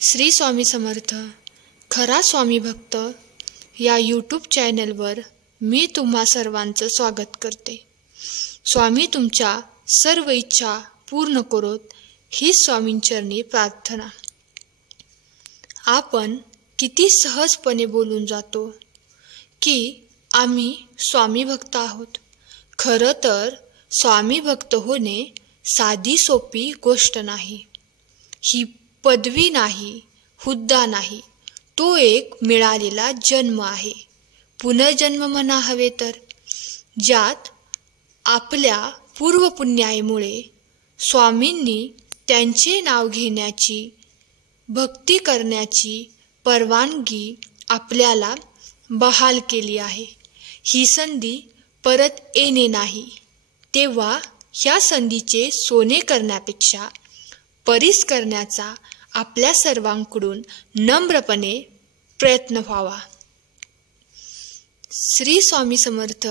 श्री स्वामी समर्थ खरा स्वामी भक्त या यूट्यूब चॅनलवर मी तुम्हा सर्वांचं स्वागत करते। स्वामी तुमच्या सर्व इच्छा पूर्ण करोत ही स्वामींचरणी प्रार्थना। आपण किती सहजपणे बोलून जातो की आम्ही स्वामी भक्त आहोत। खरं तर स्वामी भक्त होणे साधी सोपी गोष्ट नाही। ही पदवी नाही, हुद्दा नाही, तो एक मिळालेला जन्म आहे, पुनर्जन्म म्हणा हवे तर, ज्यात आपल्या पूर्वपुण्यामुळे स्वामींनी त्यांचे नाव घेण्याची, भक्ती करण्याची परवानगी आपल्याला बहाल केली आहे। ही संधी परत येणे नाही, तेव्हा ह्या संधीचे सोने करण्यापेक्षा परीस करण्याचा आपल्या सर्वांकडून नम्रपणे प्रयत्न व्हावा। श्री स्वामी समर्थ।